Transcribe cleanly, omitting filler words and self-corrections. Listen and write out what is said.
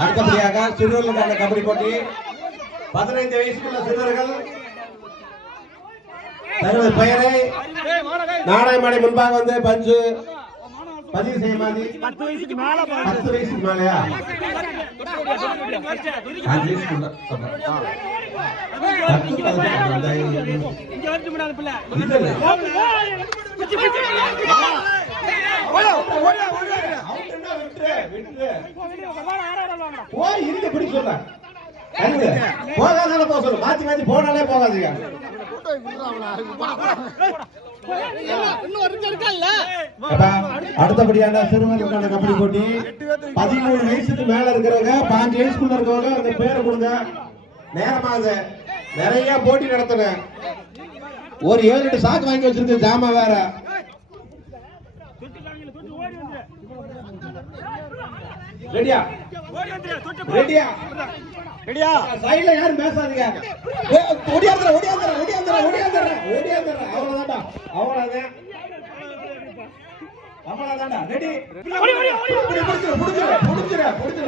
அடுத்தபடியாக சிறுவர்களுக்கான கபடி போட்டி 15 வயசுக்குள்ள சிறுவர்கள் தனது பெயரை நாடாயமாடி முன்பாக வந்து பஞ்சு பதிவு செய்ய மாதிரி 10 வயசுக்கு மேலயா போகாதால போக சொல்லு மாத்தி மாத்தி போனாலே போகாதீங்க அடுத்தபடியான சிறுவர்களுக்கான கபடி போட்டி 13 வயசுக்கு மேல இருக்கிறவங்க 5 வயசுக்குள்ள இருக்கவங்க அந்த பேரை கொடுங்க நேரமாகுது நிறைய போட்டி நடத்தணும் ஒரு 7-8 சாக்கு வாங்கி வச்சிருக்கு ஜாமா வேற ரெடியா ரெடியா ரெடியா சைடுல யாரும் பேசாதீங்க ஓடியாந்துற ஓடியாந்துற ஓடியாந்துற ஓடியாந்துற ஓடியாந்துற அவ்வளவுதான்டா அவ்வளவுதான் அவ்வளவுதான்டா ரெடி புடிச்சிரு புடிச்சிரு புடிச்சிரு புடிச்சிரு